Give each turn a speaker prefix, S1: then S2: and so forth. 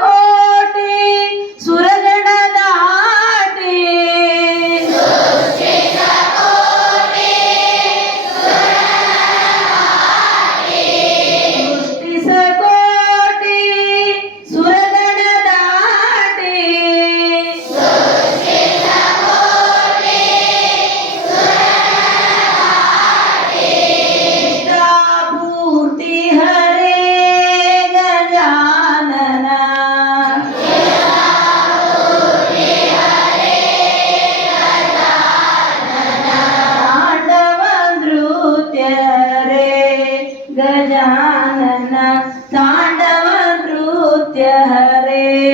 S1: कोटि गजानन ताण्डव नृत्य हरे